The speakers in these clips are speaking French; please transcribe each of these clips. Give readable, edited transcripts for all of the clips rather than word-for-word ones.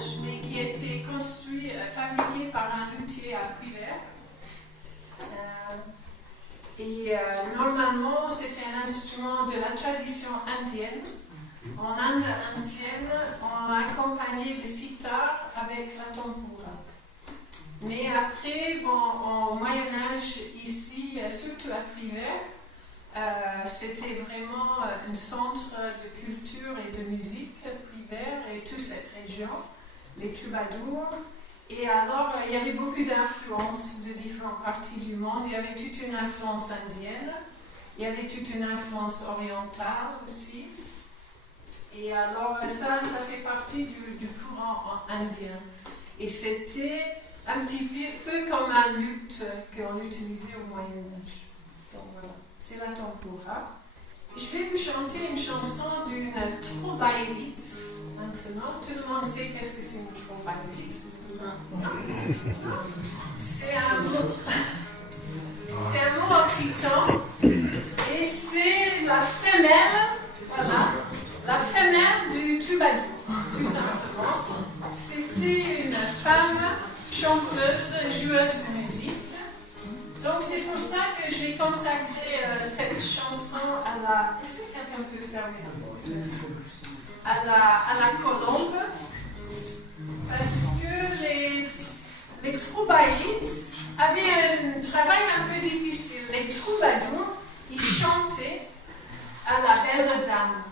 Moyen-Âge, mais qui a été fabriqué par un luthier à Privert. Normalement, c'était un instrument de la tradition indienne. En Inde ancienne, on accompagnait le sitar avec la tambura. Mais après, en Moyen-Âge, ici, surtout à Privert, c'était vraiment un centre de culture et de musique, Privert et toute cette région, les troubadours. Et alors, il y avait beaucoup d'influences de différentes parties du monde. Il y avait toute une influence indienne, il y avait toute une influence orientale aussi. Et alors, ça fait partie du courant indien. Et c'était un petit peu comme un luth qu'on utilisait au Moyen-Âge. Donc voilà, c'est la tambura. Je vais vous chanter une chanson d'une troubaïlite maintenant. Tout le monde sait qu'est-ce que c'est une troubaïlite. C'est un mot occitan et c'est la femelle, voilà, la femelle du troubadour, tout simplement. C'était une femme chanteuse, joueuse de musique. Donc c'est pour ça que j'ai consacré cette chanson à la... Est-ce que quelqu'un peut fermer la porte? À la colombe. Parce que les troubaïlites avaient un travail un peu difficile. Les troubadours, ils chantaient à la belle dame.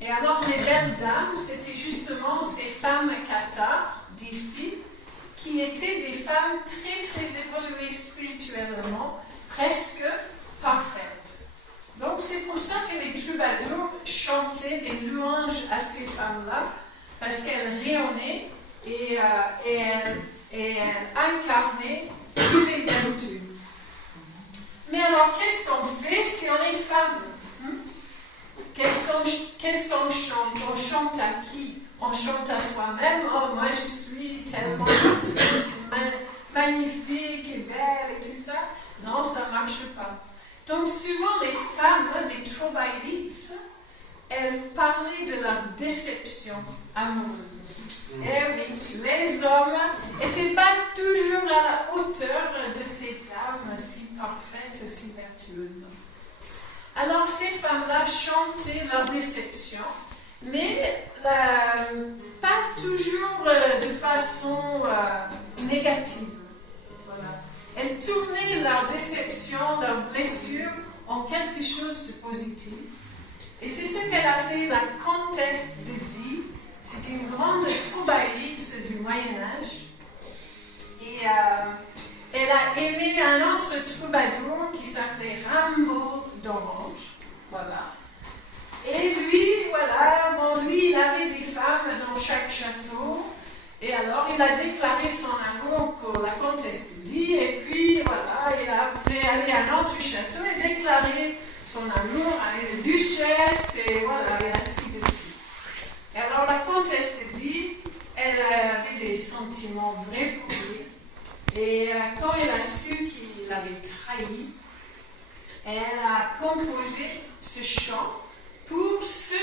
Et alors les belles dames, c'était justement ces femmes cathares d'ici, qui étaient des femmes très très évoluées spirituellement, presque parfaites. Donc c'est pour ça que les troubadours chantaient des louanges à ces femmes-là, parce qu'elles rayonnaient et elles incarnaient toutes les vertus. Mais alors qu'est-ce qu'on fait si on est femme? Qu'est-ce qu'on chante? On chante à qui? On chante à soi-même. Oh, moi je suis tellement magnifique et belle et tout ça. Non, ça ne marche pas. Donc souvent les femmes, les troubaïlites, elles parlaient de leur déception amoureuse. Et oui, les hommes n'étaient pas toujours à la hauteur de ces dames si parfaites, si vertueuses. Alors ces femmes-là chantaient leur déception, mais pas toujours de façon négative. Voilà. Elles tournaient leur déception, leur blessure en quelque chose de positif. Et c'est ce qu'elle a fait la comtesse de Die. C'est une grande troubaïlite du Moyen-Âge. Et elle a aimé un autre troubadour qui s'appelait Rimbaud d'Orange. Voilà. Et lui, voilà, lui, il avait des femmes dans chaque château. Et alors, il a déclaré son amour pour la comtesse de Die. Et puis, voilà, il a voulu aller à un autre château et déclarer son amour à une duchesse. Et voilà, et ainsi de suite. Et alors, la comtesse de Die, elle avait des sentiments vrais pour lui. Et quand elle a su qu'il l'avait trahi, elle a composé ce chant pour se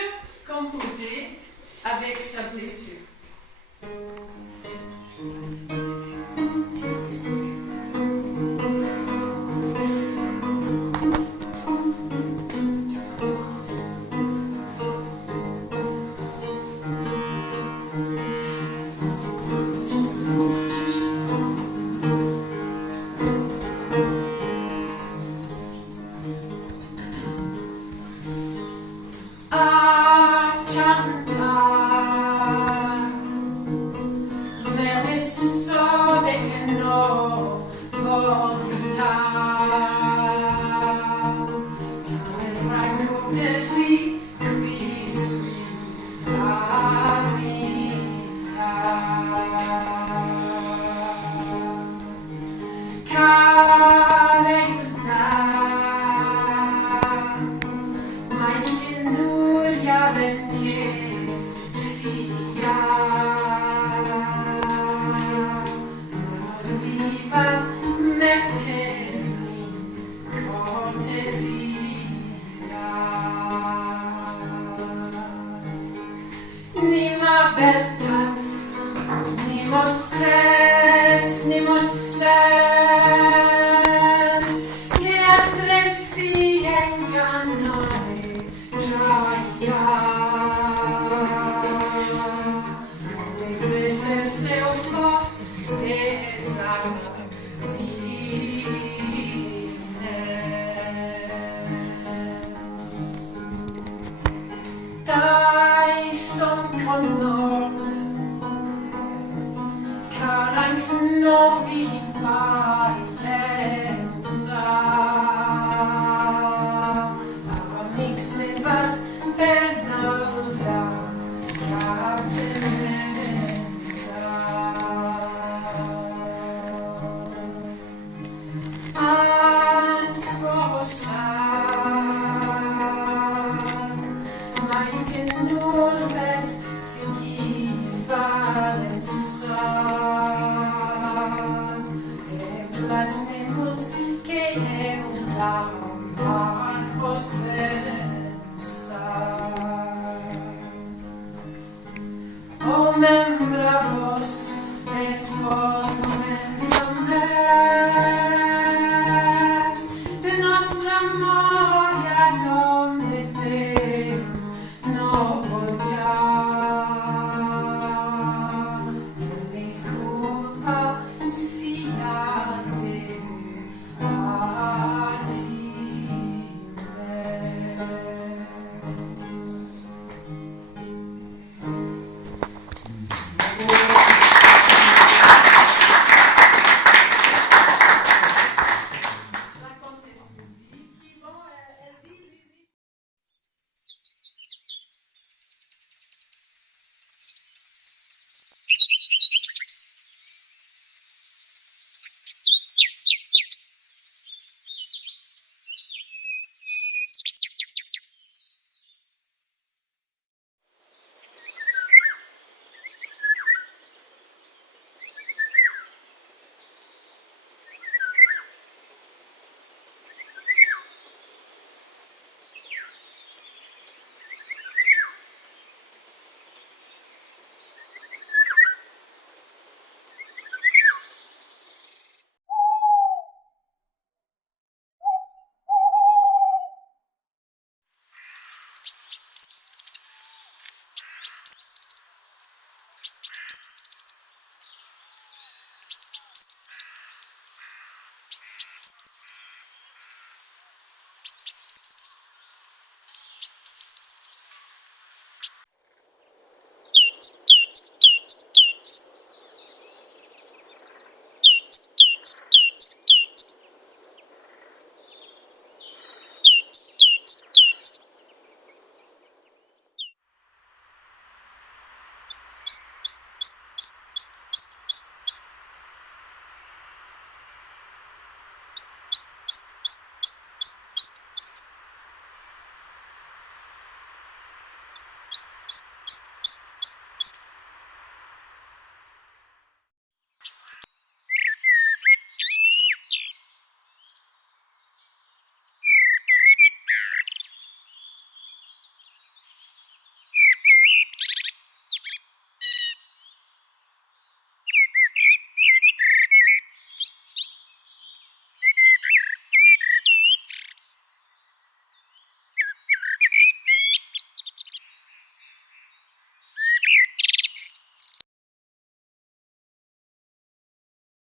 composer avec sa blessure. las nemult che euntarum an post